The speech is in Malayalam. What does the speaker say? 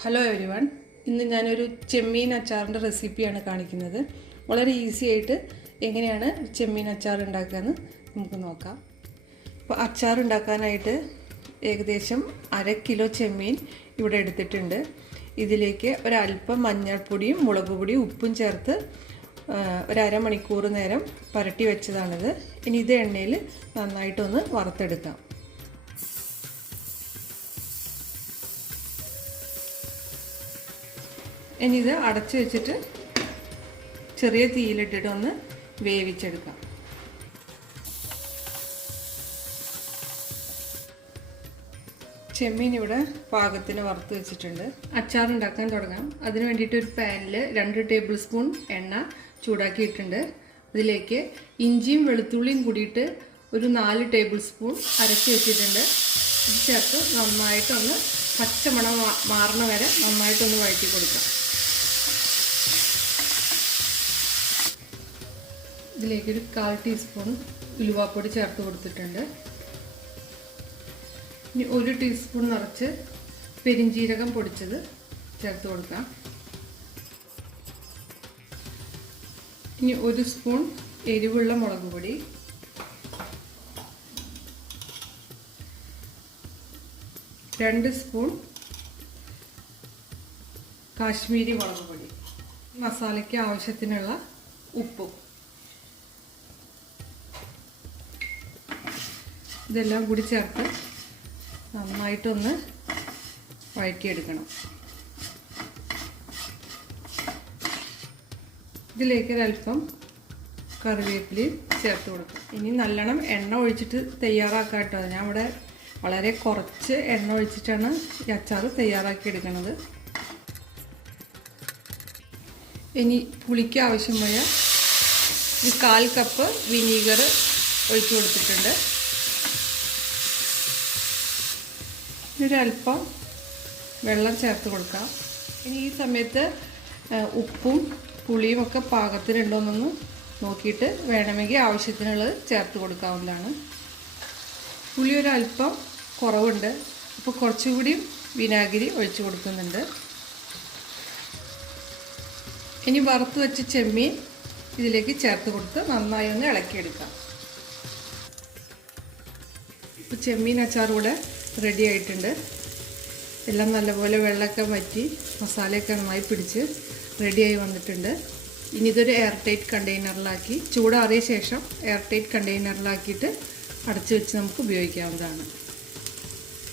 ഹലോ എവരി വൺ ഇന്ന് ഞാനൊരു ചെമ്മീൻ അച്ചാറിന്റെ റെസിപ്പിയാണ് കാണിക്കുന്നത്. വളരെ ഈസി ആയിട്ട് എങ്ങനെയാണ് ചെമ്മീൻ അച്ചാർ ഉണ്ടാക്കുകയെന്ന് നമുക്ക് നോക്കാം. അപ്പോൾ അച്ചാർ ഉണ്ടാക്കാനായിട്ട് ഏകദേശം അര കിലോ ചെമ്മീൻ ഇവിടെ എടുത്തിട്ടുണ്ട്. ഇതിലേക്ക് ഒരല്പം മഞ്ഞൾപ്പൊടിയും മുളക് പൊടിയും ഉപ്പും ചേർത്ത് ഒരമണിക്കൂർ നേരം പുരട്ടി വെച്ചതാണിത്. ഇനി ഇത് എണ്ണയിൽ നന്നായിട്ടൊന്ന് വറുത്തെടുക്കാം. ഇനി ഇത് അടച്ച് വെച്ചിട്ട് ചെറിയ തീയിലിട്ടിട്ട് ഒന്ന് വേവിച്ചെടുക്കാം. ചെമ്മീൻ ഇവിടെ പാകത്തിന് വറുത്ത് വെച്ചിട്ടുണ്ട്. അച്ചാർ ഉണ്ടാക്കാൻ തുടങ്ങാം. അതിന് വേണ്ടിയിട്ട് ഒരു പാനിൽ രണ്ട് ടേബിൾ സ്പൂൺ എണ്ണ ചൂടാക്കിയിട്ടുണ്ട്. അതിലേക്ക് ഇഞ്ചിയും വെളുത്തുള്ളിയും കൂടിയിട്ട് ഒരു നാല് ടേബിൾ സ്പൂൺ അരച്ച് വെച്ചിട്ടുണ്ട്. ഇത് ചേർത്ത് നന്നായിട്ടൊന്ന് പച്ചമണം മാറണ വരെ നന്നായിട്ടൊന്ന് വഴറ്റി കൊടുക്കാം. ഇതിലേക്ക് ഒരു കാൽ ടീസ്പൂൺ ഉലുവാപ്പൊടി ചേർത്ത് കൊടുത്തിട്ടുണ്ട്. ഇനി ഒരു ടീസ്പൂൺ നിറച്ച് പെരിഞ്ജീരകം പൊടിച്ചത് ചേർത്ത് കൊടുക്കാം. ഇനി ഒരു സ്പൂൺ എരിവുള്ള മുളക് പൊടി. രണ്ട് സ്പൂൺ കാശ്മീരി മുളക് പൊടി. മസാലയ്ക്ക് ആവശ്യത്തിനുള്ള ഉപ്പും. ഇതെല്ലാം കൂടി ചേർത്ത് നന്നായിട്ടൊന്ന് വഴറ്റിയെടുക്കണം. ഇതിലേക്ക് ഒരല്പം കറിവേപ്പിലയും ചേർത്ത് കൊടുക്കും. ഇനി നല്ലോണം എണ്ണ ഒഴിച്ചിട്ട് തയ്യാറാക്കാം കേട്ടോ. ഞാൻ ഇവിടെ വളരെ കുറച്ച് എണ്ണ ഒഴിച്ചിട്ടാണ് ഈ അച്ചാർ തയ്യാറാക്കി എടുക്കുന്നത് ഇനി പുളിക്ക് ആവശ്യമായ ഒരു കാൽ കപ്പ് വിനീഗർ ഒഴിച്ചു കൊടുത്തിട്ടുണ്ട്. ഒരല്പം വെള്ളം ചേർത്ത് കൊടുക്കാം. ഇനി ഈ സമയത്ത് ഉപ്പും പുളിയും ഒക്കെ പാകത്തിനുണ്ടോയെന്നൊന്ന് നോക്കിയിട്ട് വേണമെങ്കിൽ ആവശ്യത്തിനുള്ളത് ചേർത്ത് കൊടുക്കാവുന്നതാണ്. പുളി ഒരല്പം കുറവുണ്ട്. അപ്പോൾ കുറച്ചുകൂടി വിനാഗിരി ഒഴിച്ചു കൊടുക്കുന്നുണ്ട്. ഇനി വറുത്ത് വെച്ച ചെമ്മീൻ ഇതിലേക്ക് ചേർത്ത് കൊടുത്ത് നന്നായി ഒന്ന് ഇളക്കിയെടുക്കാം. ഇപ്പോൾ ചെമ്മീൻ അച്ചാർ കൂടെ റെഡി ആയിട്ടുണ്ട്. എല്ലാം നല്ലപോലെ വെള്ളമൊക്കെ വറ്റി മസാലയൊക്കെ നന്നായി പിടിച്ച് റെഡിയായി വന്നിട്ടുണ്ട്. ഇനി ഇതൊരു എയർ ടൈറ്റ് കണ്ടെയ്നറിലാക്കി ചൂടാറിയ ശേഷം എയർ ടൈറ്റ് കണ്ടെയ്നറിലാക്കിയിട്ട് അടച്ചു വെച്ച് നമുക്ക് ഉപയോഗിക്കാവുന്നതാണ്.